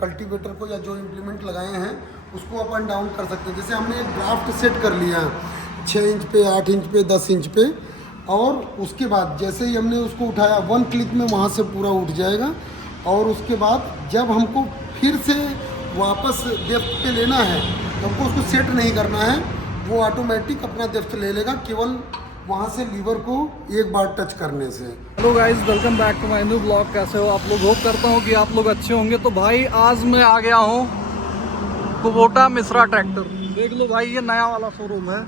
Cultivator को या जो इम्प्लीमेंट लगाए हैं उसको अप एंड डाउन कर सकते हैं। जैसे हमने एक ड्राफ्ट सेट कर लिया 6 इंच पे, 8 इंच पे, 10 इंच पे, और उसके बाद जैसे ही हमने उसको उठाया 1 क्लिक में वहाँ से पूरा उठ जाएगा। और उसके बाद जब हमको फिर से वापस डेप्थ पे लेना है तो हमको उसको सेट नहीं करना है, वो ऑटोमेटिक अपना डेप्थ ले लेगा केवल वहाँ से लीवर को एक बार टच करने से। Hello guys, welcome back to my new blog. कैसे हो आप लोग? होप करता हूँ कि आप लोग अच्छे होंगे। तो भाई आज मैं आ गया हूँ कुबोटा मिश्रा ट्रैक्टर। देख लो भाई, ये नया वाला शोरूम है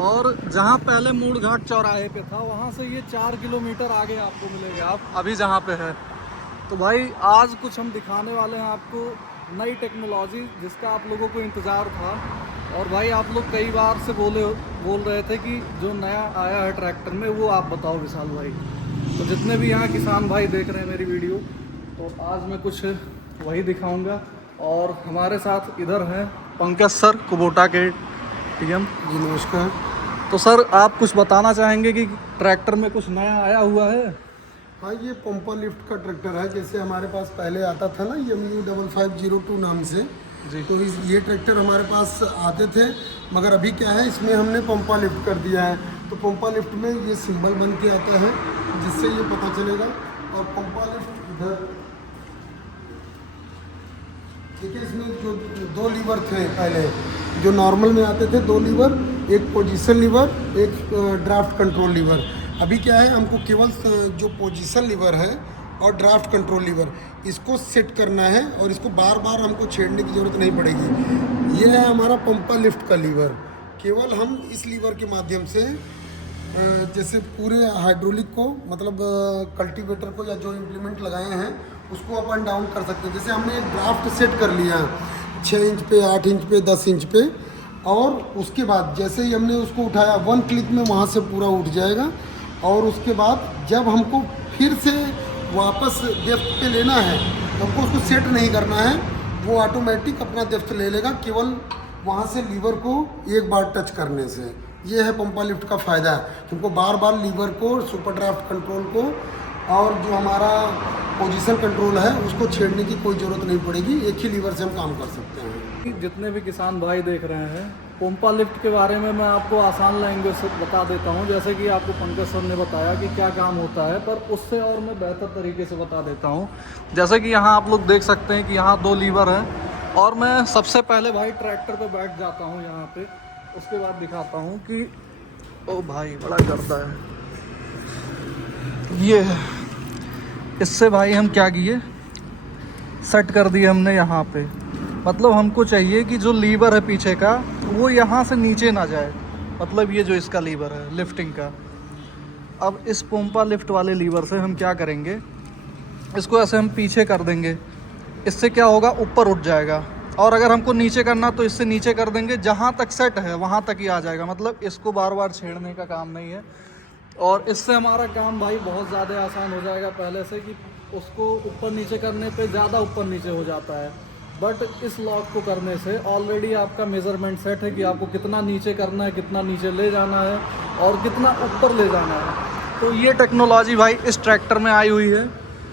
और जहाँ पहले मूड़ घाट चौराहे पे था वहाँ से ये 4 किलोमीटर आगे आपको मिलेगा, आप अभी जहाँ पे है। तो भाई आज कुछ हम दिखाने वाले हैं आपको नई टेक्नोलॉजी जिसका आप लोगों को इंतज़ार था। और भाई आप लोग कई बार से बोल रहे थे कि जो नया आया है ट्रैक्टर में वो आप बताओ विशाल भाई। तो जितने भी यहाँ किसान भाई देख रहे हैं मेरी वीडियो, तो आज मैं कुछ वही दिखाऊंगा। और हमारे साथ इधर हैं पंकज सर, कुबोटा के टीएम जी नमस्कार। तो सर आप कुछ बताना चाहेंगे कि ट्रैक्टर में कुछ नया आया हुआ है? हाँ, ये पंपा लिफ्ट का ट्रैक्टर है। जैसे हमारे पास पहले आता था ना MU5502 नाम से, तो ये ट्रैक्टर हमारे पास आते थे, मगर अभी क्या है इसमें हमने पंपा लिफ्ट कर दिया है। तो पंपा लिफ्ट में ये सिंबल बन के आता है जिससे ये पता चलेगा। और पंपा लिफ्ट इधर देखिए, इसमें जो 2 लीवर थे पहले जो नॉर्मल में आते थे, 2 लीवर, एक पोजीशन लीवर, एक ड्राफ्ट कंट्रोल लीवर। अभी क्या है, हमको केवल जो पोजीशन लीवर है और ड्राफ्ट कंट्रोल लीवर इसको सेट करना है और इसको बार बार हमको छेड़ने की ज़रूरत नहीं पड़ेगी। ये है हमारा पंपा लिफ्ट का लीवर। केवल हम इस लीवर के माध्यम से जैसे पूरे हाइड्रोलिक को, मतलब कल्टीवेटर को या जो इम्प्लीमेंट लगाए हैं उसको अप एंड डाउन कर सकते हैं। जैसे हमने एक ड्राफ्ट सेट कर लिया 6 इंच पे, 8 इंच पे, 10 इंच पे, और उसके बाद जैसे ही हमने उसको उठाया 1 क्लिक में वहाँ से पूरा उठ जाएगा। और उसके बाद जब हमको फिर से वापस डेप्थ पे लेना है तो हमको उसको सेट नहीं करना है, वो ऑटोमेटिक अपना डेप्थ ले लेगा केवल वहाँ से लीवर को एक बार टच करने से। ये है पंपा लिफ्ट का फ़ायदा, तुमको बार बार लीवर को, सुपर ड्राफ्ट कंट्रोल को और जो हमारा पोजीशन कंट्रोल है उसको छेड़ने की कोई ज़रूरत नहीं पड़ेगी। एक ही लीवर से हम काम कर सकते हैं। जितने भी किसान भाई देख रहे हैं, पंपा लिफ्ट के बारे में मैं आपको आसान लैंग्वेज से बता देता हूं। जैसे कि आपको पंकज सर ने बताया कि क्या काम होता है, पर उससे और मैं बेहतर तरीके से बता देता हूं। जैसे कि यहाँ आप लोग देख सकते हैं कि यहाँ 2 लीवर हैं और मैं सबसे पहले भाई ट्रैक्टर पे बैठ जाता हूँ यहाँ पे। उसके बाद दिखाता हूँ कि ओ भाई बड़ा गर्दा है ये है। इससे भाई हम क्या किए, सेट कर दिए हमने यहाँ पे। मतलब हमको चाहिए कि जो लीवर है पीछे का वो यहाँ से नीचे ना जाए, मतलब ये जो इसका लीवर है लिफ्टिंग का। अब इस पंपा लिफ्ट वाले लीवर से हम क्या करेंगे, इसको ऐसे हम पीछे कर देंगे। इससे क्या होगा, ऊपर उठ जाएगा। और अगर हमको नीचे करना तो इससे नीचे कर देंगे, जहाँ तक सेट है वहाँ तक ही आ जाएगा। मतलब इसको बार बार छेड़ने का काम नहीं है। और इससे हमारा काम भाई बहुत ज़्यादा आसान हो जाएगा पहले से, कि उसको ऊपर नीचे करने पे ज़्यादा ऊपर नीचे हो जाता है। बट इस लॉक को करने से ऑलरेडी आपका मेज़रमेंट सेट है कि आपको कितना नीचे करना है, कितना नीचे ले जाना है और कितना ऊपर ले जाना है। तो ये टेक्नोलॉजी भाई इस ट्रैक्टर में आई हुई है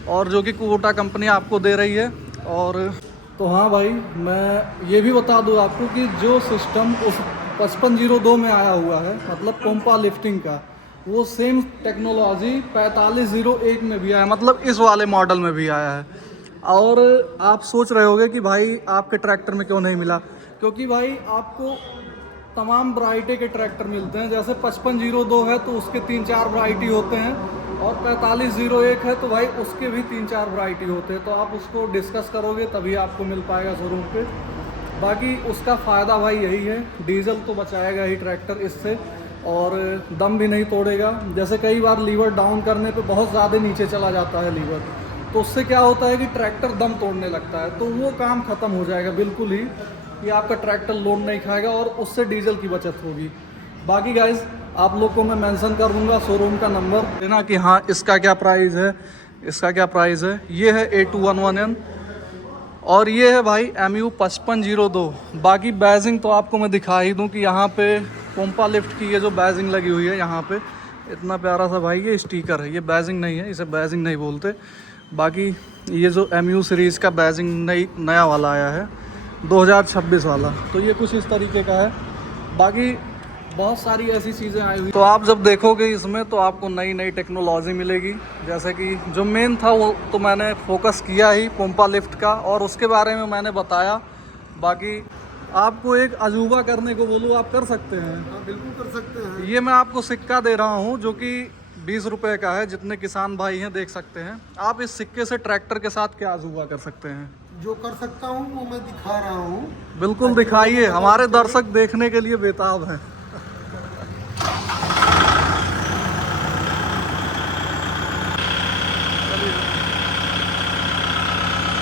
और जो कि कुबोटा कंपनी आपको दे रही है। और तो हाँ भाई, मैं ये भी बता दूँ आपको कि जो सिस्टम उस 5502 में आया हुआ है, मतलब पंपा लिफ्टिंग का, वो सेम टेक्नोलॉजी 4501 में भी आया, मतलब इस वाले मॉडल में भी आया है। और आप सोच रहे होंगे कि भाई आपके ट्रैक्टर में क्यों नहीं मिला, क्योंकि भाई आपको तमाम वैरायटी के ट्रैक्टर मिलते हैं। जैसे 5502 है तो उसके 3-4 वैरायटी होते हैं, और 4501 है तो भाई उसके भी 3-4 वैरायटी होते हैं। तो आप उसको डिस्कस करोगे तभी आपको मिल पाएगा शोरूम पे। बाकी उसका फ़ायदा भाई यही है, डीजल तो बचाएगा ही ट्रैक्टर इससे, और दम भी नहीं तोड़ेगा। जैसे कई बार लीवर डाउन करने पे बहुत ज़्यादा नीचे चला जाता है लीवर, तो उससे क्या होता है कि ट्रैक्टर दम तोड़ने लगता है। तो वो काम ख़त्म हो जाएगा बिल्कुल ही, कि आपका ट्रैक्टर लोड नहीं खाएगा और उससे डीजल की बचत होगी। बाकी गाइज आप लोग को मैं मेंशन कर दूंगा शोरूम का नंबर देना कि हाँ इसका क्या प्राइस है, इसका क्या प्राइस है। ये है A211N और ये है भाई MU5502। बाकी बैजिंग तो आपको मैं दिखा ही दूँ कि यहाँ पे पंपा लिफ्ट की ये जो बैजिंग लगी हुई है यहाँ पे, इतना प्यारा सा भाई ये स्टिकर है, ये बैजिंग नहीं है, इसे बैजिंग नहीं बोलते। बाकी ये जो MU सीरीज़ का बैजिंग नया वाला आया है 2026 वाला, तो ये कुछ इस तरीके का है। बाकी बहुत सारी ऐसी चीज़ें आई हुई, तो आप जब देखोगे इसमें तो आपको नई नई टेक्नोलॉजी मिलेगी। जैसे कि जो मेन था वो तो मैंने फोकस किया ही पोम्पा लिफ्ट का, और उसके बारे में मैंने बताया। बाकी आपको एक अजूबा करने को बोलूँ, आप कर सकते हैं। हाँ बिल्कुल कर सकते हैं। ये मैं आपको सिक्का दे रहा हूँ जो कि 20 रुपए का है, जितने किसान भाई हैं देख सकते हैं। आप इस सिक्के से ट्रैक्टर के साथ क्या अजूबा कर सकते हैं? जो कर सकता हूँ वो मैं दिखा रहा हूँ। बिल्कुल दिखाइए, हमारे दर्शक देखने के लिए बेताब हैं।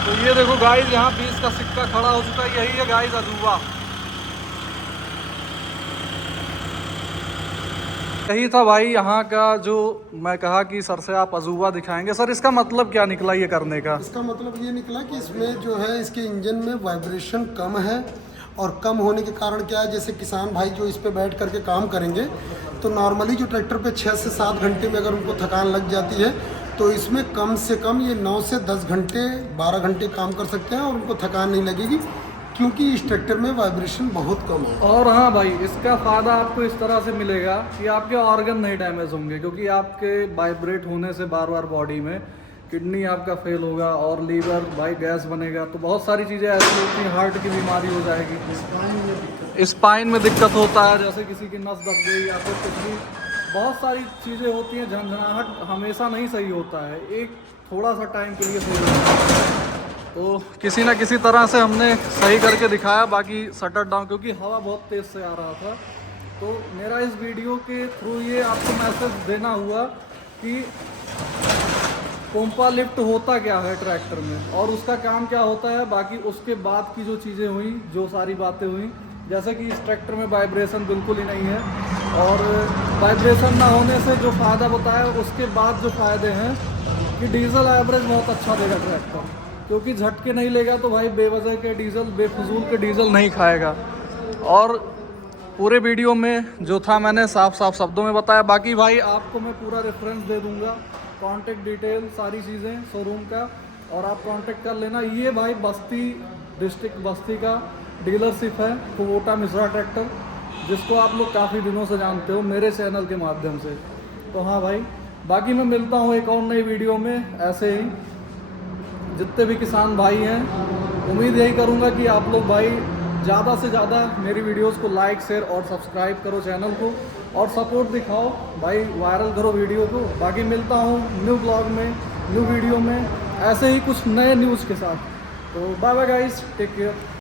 तो ये देखो गाइस, यहाँ 20 का सिक्का खड़ा हो चुका है, यही है गाइस अजूबा। यही था भाई यहाँ का, जो मैं कहा कि सर से आप अजूबा दिखाएंगे। सर इसका मतलब क्या निकला ये करने का? इसका मतलब ये निकला कि इसमें जो है इसके इंजन में वाइब्रेशन कम है, और कम होने के कारण क्या है, जैसे किसान भाई जो इस पे बैठ करके काम करेंगे तो नॉर्मली जो ट्रैक्टर पे 6 से 7 घंटे में अगर उनको थकान लग जाती है, तो इसमें कम से कम ये 9 से 10 घंटे 12 घंटे काम कर सकते हैं और उनको थकान नहीं लगेगी, क्योंकि इस ट्रैक्टर में वाइब्रेशन बहुत कम है। और हाँ भाई, इसका फ़ायदा आपको इस तरह से मिलेगा कि आपके ऑर्गन नहीं डैमेज होंगे, क्योंकि आपके वाइब्रेट होने से बार बार बॉडी में किडनी आपका फेल होगा और लीवर भाई गैस बनेगा, तो बहुत सारी चीज़ें ऐसी होती हैं, हार्ट की बीमारी हो जाएगी, स्पाइन में दिक्कत होता है, जैसे किसी की नस दब गई या फिर कुछ भी, बहुत सारी चीज़ें होती हैं। झंझनाहट हमेशा नहीं सही होता है, एक थोड़ा सा टाइम के लिए सही होता है। तो किसी ना किसी तरह से हमने सही करके दिखाया। बाकी शटर डाउन, क्योंकि हवा बहुत तेज़ से आ रहा था, तो मेरा इस वीडियो के थ्रू ये आपको मैसेज देना हुआ कि पोम्पा लिफ्ट होता क्या है ट्रैक्टर में और उसका काम क्या होता है। बाकी उसके बाद की जो चीज़ें हुई, जो सारी बातें हुई, जैसे कि इस ट्रैक्टर में वाइब्रेशन बिल्कुल ही नहीं है, और वाइब्रेशन ना होने से जो फ़ायदा बताया, उसके बाद जो फ़ायदे हैं कि डीजल एवरेज बहुत अच्छा देगा ट्रैक्टर, क्योंकि झटके नहीं लेगा तो भाई बेवजह के डीजल, बेफजूल के डीजल नहीं खाएगा। और पूरे वीडियो में जो था मैंने साफ साफ शब्दों में बताया। बाकी भाई आपको मैं पूरा रेफरेंस दे दूंगा, कांटेक्ट डिटेल सारी चीज़ें शोरूम का, और आप कांटेक्ट कर लेना। ये भाई बस्ती डिस्ट्रिक्ट बस्ती का डीलरशिप है कुबोटा मिश्रा ट्रैक्टर, जिसको आप लोग काफ़ी दिनों से जानते हो मेरे चैनल के माध्यम से। तो हाँ भाई, बाकी मैं मिलता हूँ एक और नई वीडियो में। ऐसे ही जितने भी किसान भाई हैं, उम्मीद यही करूँगा कि आप लोग भाई ज़्यादा से ज़्यादा मेरी वीडियोस को लाइक, शेयर और सब्सक्राइब करो चैनल को, और सपोर्ट दिखाओ भाई, वायरल करो वीडियो को। बाकी मिलता हूँ न्यू ब्लॉग में, न्यू वीडियो में, ऐसे ही कुछ नए न्यूज़ के साथ। तो bye bye guys, take care.